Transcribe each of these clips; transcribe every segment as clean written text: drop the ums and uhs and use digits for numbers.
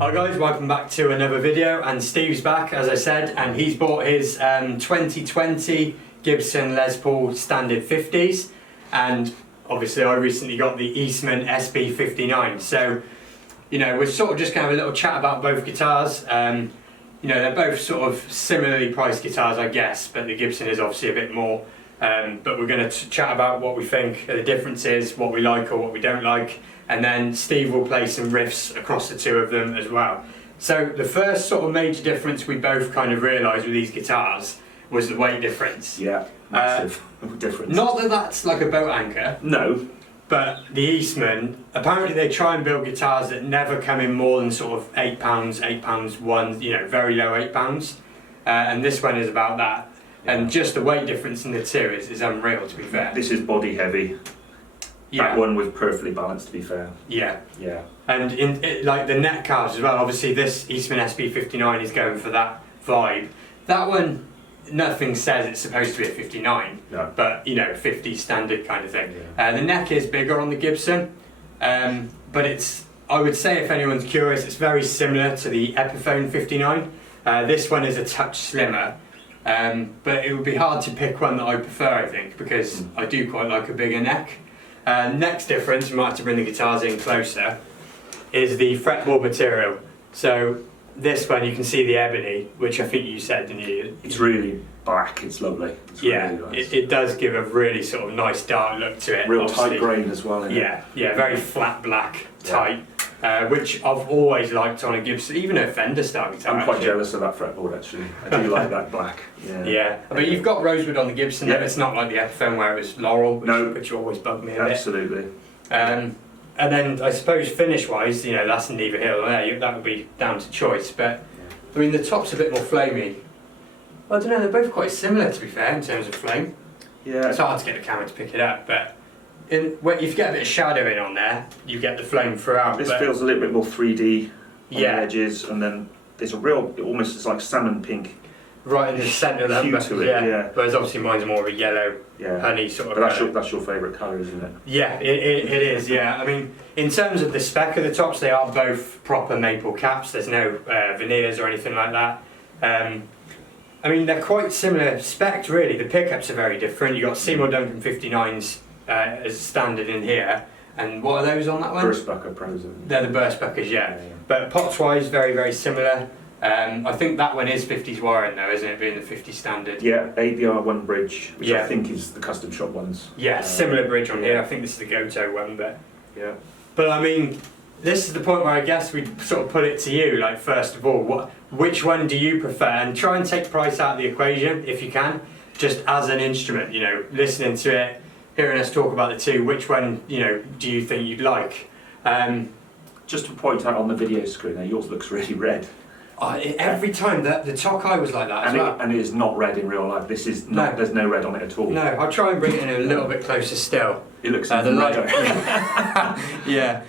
Hi guys, welcome back to another video, and Steve's back as I said, and he's bought his 2020 Gibson Les Paul Standard 50s, and obviously I recently got the Eastman SB59, so you know, we're sort of just going to have a little chat about both guitars. You know, they're both sort of similarly priced guitars I guess, but the Gibson is obviously a bit more, but we're going to chat about what we think are the differences, what we like or what we don't like, and then Steve will play some riffs across the two of them as well. So the first sort of major difference we both kind of realised with these guitars was the weight difference. Yeah, massive difference. Not that that's like a boat anchor. No. But the Eastman, apparently they try and build guitars that never come in more than sort of £8 one, you know, very low £8. And this one is about that. Yeah. And just the weight difference in the two is unreal, to be fair. This is body heavy. Yeah. That one was perfectly balanced, to be fair. Yeah. Yeah. And like the neck carves as well, obviously this Eastman SB59 is going for that vibe. That one, nothing says it's supposed to be a 59, no. But you know, 50 standard kind of thing. Yeah. The neck is bigger on the Gibson, but it's, I would say if anyone's curious, it's very similar to the Epiphone 59. This one is a touch slimmer, but it would be hard to pick one that I prefer, I think, because I do quite like a bigger neck. Next difference, we might have to bring the guitars in closer, is the fretboard material. So this one you can see the ebony, which I think you said, didn't you? It's really black, it's lovely. It's yeah, really nice. it does give a really sort of nice dark look to it. Real obviously. tight grain as well. Yeah, yeah, very flat black, tight, which I've always liked on a Gibson, even a Fender style guitar. I'm quite jealous of that fretboard actually. I do like that black. Yeah. Yeah, but you've got rosewood on the Gibson, though. It's not like the Epiphone where it was laurel, which always bugged me a bit. Absolutely. And then I suppose finish-wise, you know, that's neither here nor there. That would be down to choice. But I mean, the top's a bit more flamey. I don't know. They're both quite similar, to be fair, in terms of flame. Yeah. It's hard to get the camera to pick it up, but if you get a bit of shadowing on there, you get the flame throughout. This feels a little bit more 3D on the edges, and then there's a real, almost it's like salmon pink. Right in the centre of that hue to it, yeah. Whereas obviously mine's more of a yellow, honey sort of. But that's your favourite colour, isn't it? Yeah, it is. Yeah, I mean, in terms of the spec of the tops, they are both proper maple caps. There's no veneers or anything like that. I mean, they're quite similar spec, really. The pickups are very different. You've got Seymour Duncan 59s as standard in here. And what are those on that one? Burstbucker Pros. They're the Burstbuckers, yeah. But pots-wise, very, very similar. I think that one is 50s wiring though, isn't it, being the 50 standard? Yeah, ABR1 bridge, which I think is the custom shop ones. Yeah, similar bridge on here. I think this is the Goto one, yeah. But I mean, this is the point where I guess we sort of put it to you, like first of all, which one do you prefer? And try and take price out of the equation if you can, just as an instrument, you know, listening to it, hearing us talk about the two, which one, you know, do you think you'd like? Just to point out on the video screen there, yours looks really red. Every time the Tokai was like that as well. And it is not red in real life. This is not. There's no red on it at all. No, I'll try and bring it in a little bit closer still. It looks the light. Yeah.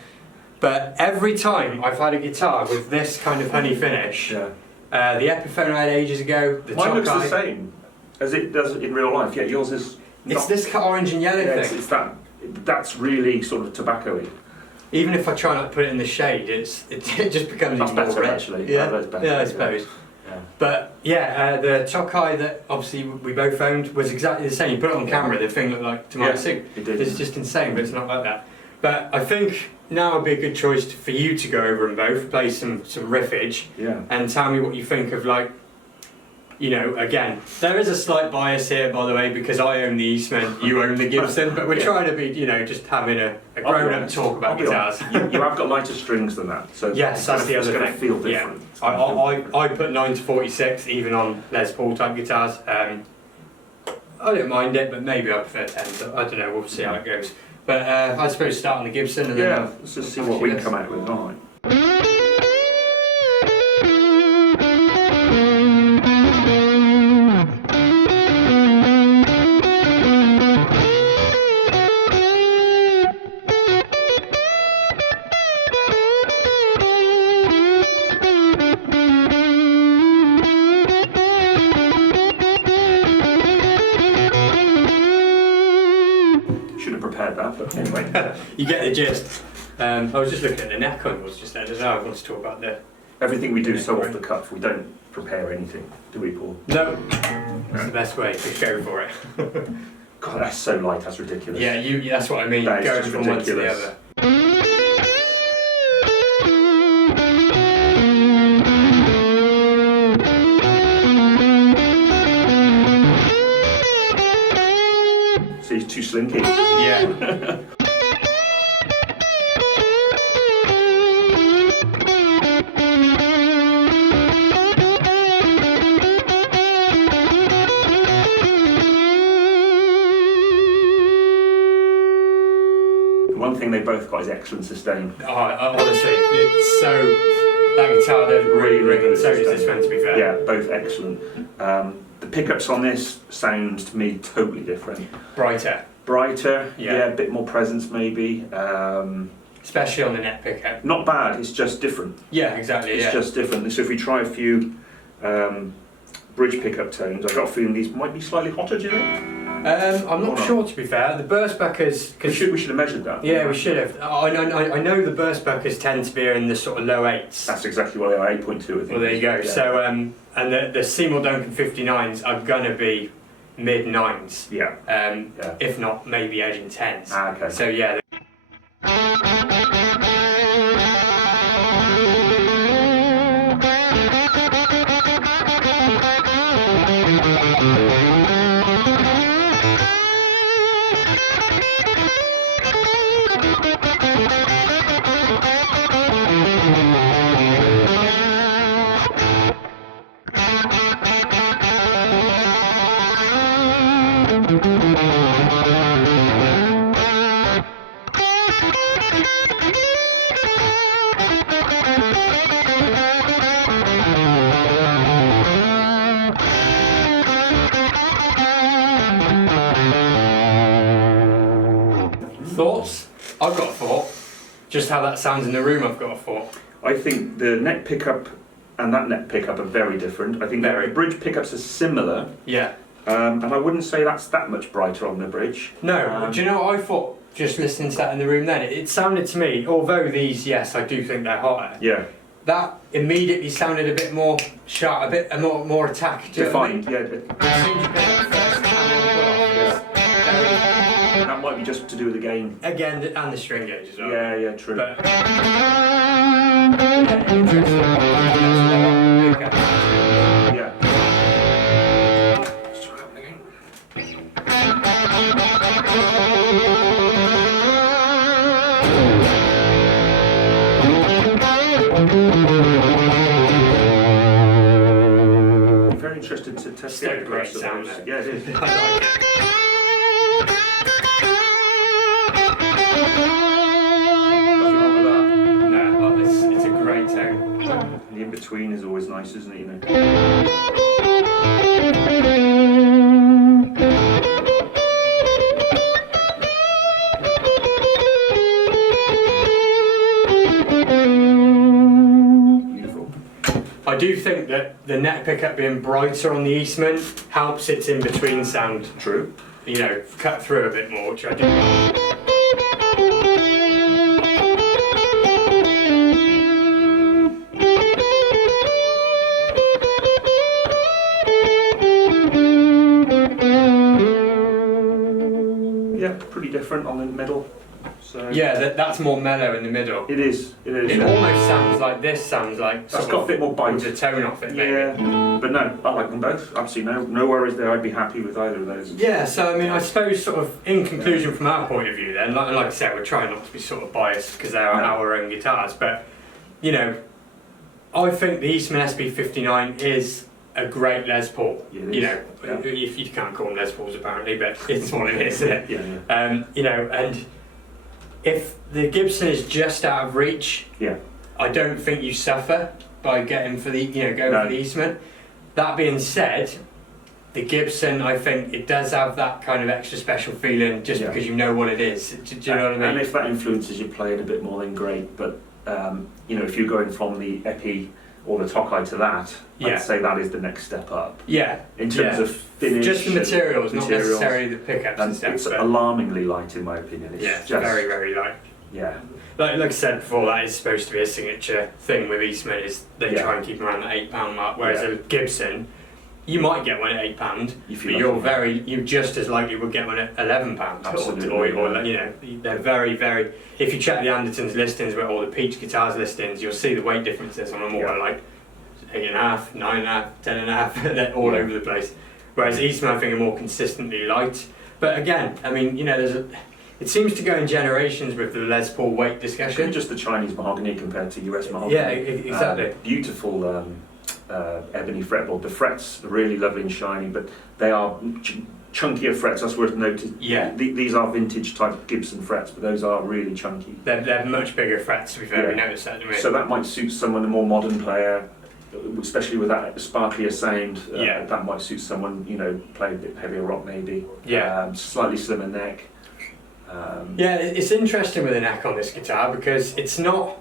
But every time I've had a guitar with this kind of honey finish, the Epiphone I had ages ago, the Mine Tokai, looks the same as it does in real life. Yeah, yours is. It's this orange and yellow thing. It's that. That's really sort of tobacco-y. Even if I try not to put it in the shade, it just becomes that's even more better red. actually. Yeah, that's better. yeah, I suppose. Yeah. But yeah, the Tokai that obviously we both owned was exactly the same. You put it on camera, the thing looked like to my suit. It did. It's just insane, but it's not like that. But I think now would be a good choice for you to go over them both, play some riffage, and tell me what you think of, like, you know, again, there is a slight bias here, by the way, because I own the Eastman, you own the Gibson, but we're trying to be, you know, just having a grown-up talk about guitars. You have got lighter strings than that, so yes, that's the other thing. It's going to feel different. Yeah. I put 9 to 46 even on Les Paul type guitars. I don't mind it, but maybe I prefer 10. So I don't know. We'll see how it goes. But I suppose start on the Gibson and then let's just see what we can come out with. All right. But anyway, you get the gist. I was just looking at the neck on yours just then as well. I want to talk about everything we do so off the cuff. We don't prepare anything, do we, Paul? No. That's the best way. Just go for it. God, that's so light. That's ridiculous. Yeah, that's what I mean. Going from one to the other. So he's too slinky. Yeah. One thing they both got is excellent sustain. Honestly, it's so. That guitar does really ring, and so does this one, to be fair. Yeah, both excellent. The pickups on this sound to me totally different. Brighter, yeah, a bit more presence maybe. Especially on the neck pickup. Not bad, it's just different. Yeah, exactly. It's just different. So if we try a few bridge pickup tones, I've got a feeling these might be slightly hotter, do you think? I'm not sure, to be fair. The burst backers. We should have measured that. Yeah, we should have. I know the burst buckers tend to be in the sort of low 8s. That's exactly what they are, 8.2 I think. Well, there you go. Yeah. So, and the Seymour Duncan 59s are going to be mid 9s. Yeah. If not, maybe edging 10s. Ah, okay. So, yeah. Thoughts? I've got a thought. Just how that sounds in the room, I've got a thought. I think the neck pickup and that neck pickup are very different. I think the bridge pickups are similar. Yeah. And I wouldn't say that's that much brighter on the bridge. No, do you know what I thought, just listening to that in the room then? It sounded to me, although these, yes, I do think they're hotter. Yeah. That immediately sounded a bit more sharp, a more attack. Defined, yeah. As soon as you get that first hammer on, that might be just to do with the gain. Again, and the string gauge as well. Yeah, true. But, yeah, interesting. get Yeah. Let's try that one again. I'm very interested to test Still the a great rest of sound those. though. Yeah, it is. I like it. Nothing wrong with that. No, well, it's a great tone. The in between is always nice, isn't it? You know. Beautiful. I do think that the neck pickup being brighter on the Eastman helps its in between sound, True. you know, cut through a bit more, which I do like. Yeah, pretty different on the middle. So Yeah, that's more mellow in the middle. it is. It is. It yeah. almost sounds like this sounds like That's sort got a of bit more bite. with the tone off it, maybe. Yeah, but no, I like them both. Absolutely no worries there. I'd be happy with either of those. Yeah, so I mean, I suppose sort of in conclusion from our point of view then, like I said, we're trying not to be sort of biased because they are our own guitars, but you know, I think the Eastman SB59 is a great Les Paul. Yeah, it You is. know, Yeah. if you can't call them Les Pauls apparently, but it's what it is, isn't it? Yeah. You know, and if the Gibson is just out of reach, Yeah. I don't think you suffer by getting for the, you know, going No. for the Eastman. That being said, the Gibson, I think it does have that kind of extra special feeling just Yeah. because you know what it is. Do you know what I mean? And if that influences your playing a bit more, then great. But you know, if you're going from the Epi or the Tokai to that, Yeah. I'd say that is the next step up Yeah, in terms Yeah. of finish. just the materials, and not necessarily the pickups and And stuff. it's But alarmingly light, in my opinion. It's yeah, it's just very, very light. yeah. Like I said before, that is supposed to be a signature thing with Eastman, is they Yeah. try and keep them around the £8 mark, whereas Yeah. a Gibson, you might get one at £8, If but you you just as likely would get one at £11. Absolutely, or yeah. you know, they're very, very. If you check the Anderton's listings, with all the Peach Guitars listings, you'll see the weight differences on them all Yeah. are like 8.5, 9.5, 10.5. They're all Yeah. over the place. Whereas Eastman, I think, are more consistently light. But again, I mean, you know, it seems to go in generations with the Les Paul weight discussion. just the Chinese mahogany compared to US mahogany. Yeah, exactly. Beautiful ebony fretboard. The frets are really lovely and shiny, but they are chunkier frets. That's worth noting. Yeah. These are vintage type Gibson frets, but those are really chunky. They're much bigger frets, to be fair. We Yeah. noticed that, didn't we? So that might suit someone, a more modern player, especially with that sparklier sound. Yeah. That might suit someone, you know, playing a bit heavier rock maybe. Yeah. Slightly slimmer neck. Yeah, it's interesting with the neck on this guitar because it's not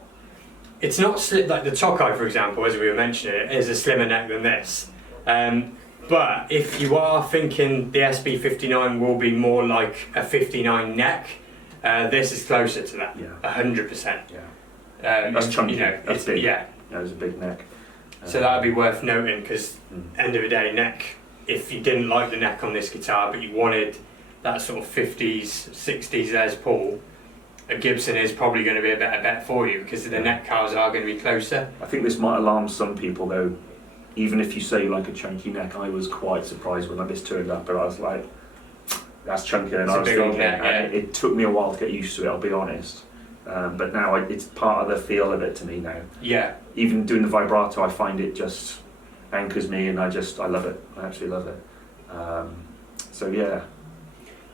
like the Tokai, for example, as we were mentioning, it is a slimmer neck than this. But if you are thinking the SB59 will be more like a 59 neck, this is closer to that, Yeah. 100%. Yeah. That's chunky. You know, That's big. Yeah, Yeah, it's a big neck. so that would be worth noting because Mm. end of the day, neck, if you didn't like the neck on this guitar but you wanted that sort of 50s, 60s Les Paul, a Gibson is probably going to be a better bet for you because the neck cars are going to be closer. I think this might alarm some people though. Even if you say you like a chunky neck, I was quite surprised when this turned up, and I was like, "That's chunky." And It's I a was big old thinking, neck, yeah. it took me a while to get used to it. I'll be honest, but now it's part of the feel of it to me now. Yeah, Even doing the vibrato, I find it just anchors me, and I love it. I absolutely love it. So yeah.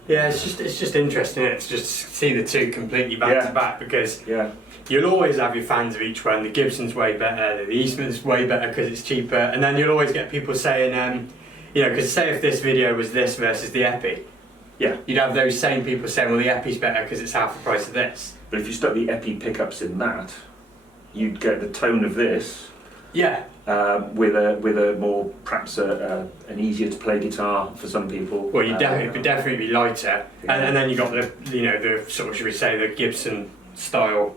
yeah. It's just interesting, isn't it? To just see the two completely back Yeah. to back because Yeah. you'll always have your fans of each one. The Gibson's way better, the Eastman's way better because it's cheaper, and then you'll always get people saying, you know, because say if this video was this versus the Epi, Yeah. you'd have those same people saying, well, the Epi's better because it's half the price of this. But if you stuck the Epi pickups in that, you'd get the tone of this. Yeah, With a more perhaps an easier to play guitar for some people. well, you definitely be lighter, Yeah. and then you got the sort of, should we say, the Gibson style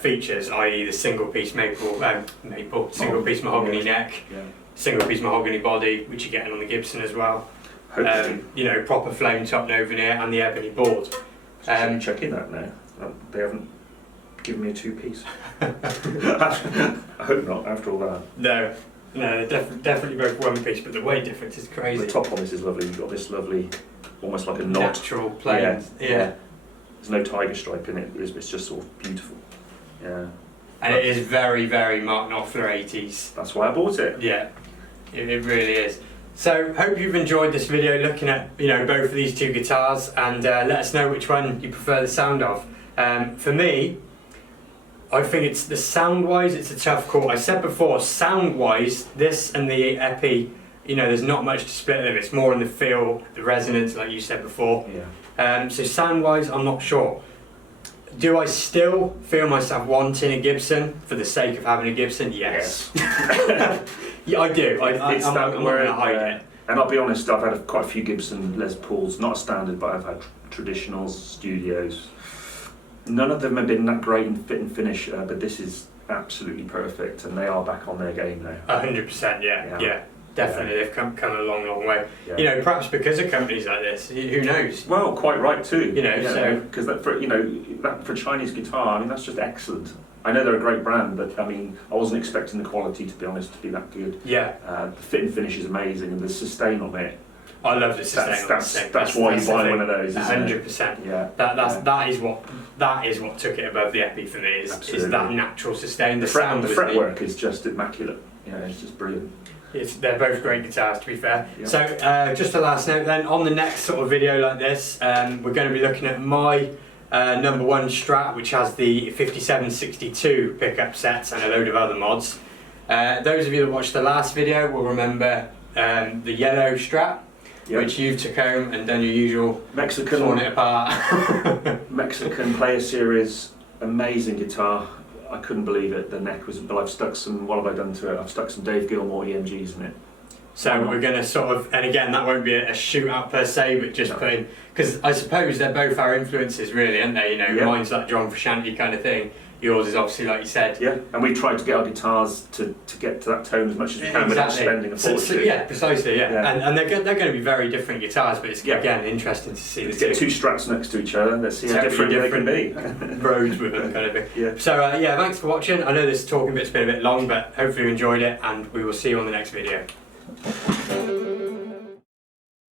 features, i.e. the single piece single piece mahogany neck, Yeah. single piece mahogany body, which you're getting on the Gibson as well. Hopefully. You know, proper flame top nova near and the ebony board. Check in that now. They haven't given me a two-piece. I hope not. After all that. No, No, they're definitely both one piece, but the weight difference is crazy. The top on this is lovely. You've got this lovely, almost like a knot. Natural plain. Yeah. There's no tiger stripe in it. It's just sort of beautiful. Yeah. And it is very, very Mark Knopfler 80s. That's why I bought it. Yeah, it really is. So, hope you've enjoyed this video looking at both of these two guitars, and let us know which one you prefer the sound of. For me, I think it's the sound-wise, it's a tough call. I said before, sound-wise, this and the Epi, there's not much to split them. It's more in the feel, the resonance, like you said before. Yeah. So sound-wise, I'm not sure. Do I still feel myself wanting a Gibson for the sake of having a Gibson? Yes. Yeah, I do. I'm not going to hide it. And I'll be honest, I've had quite a few Gibson Les Pauls, not a standard, but I've had traditionals, studios. None of them have been that great in fit and finish, but this is absolutely perfect, and they are back on their game now. 100%, yeah. Definitely, they've come a long, long way. Yeah. Perhaps because of companies like this, who knows? Well, quite right too. So because that for Chinese guitar, I mean, that's just excellent. I know they're a great brand, but I mean, I wasn't expecting the quality, to be honest, to be that good. Yeah. The fit and finish is amazing, and the sustain on it. I love the sustain. That's why you buy one of those. 100%. Yeah. That is what took it above the Epi for me. Is that natural sustain. The fretwork is just immaculate. It's just brilliant. They're both great guitars, to be fair. Yeah. So just a last note then, on the next sort of video like this, we're going to be looking at my number one Strat, which has the 5762 pickup sets and a load of other mods. Those of you that watched the last video will remember the yellow Strat, which you took home and done your usual Mexican, torn it apart. Mexican Player Series, amazing guitar. I couldn't believe it. The neck was, but I've stuck some. What have I done to it? I've stuck some Dave Gilmour EMGs in it. So we're going to sort of, and again, that won't be a shootout per se, but just putting, because I suppose they're both our influences, really, aren't they? Mine's like John Frusciante kind of thing. Yours is obviously, like you said. Yeah, and we tried to get our guitars to get to that tone as much as we can without spending a fortune. Yeah, precisely. Yeah. And they're going to be very different guitars, but it's again interesting to see. Let's get two Strats next to each other. Let's see how different they can be. Roads with them, kind of thing. Yeah. So thanks for watching. I know this talking bit's been a bit long, but hopefully you enjoyed it, and we will see you on the next video.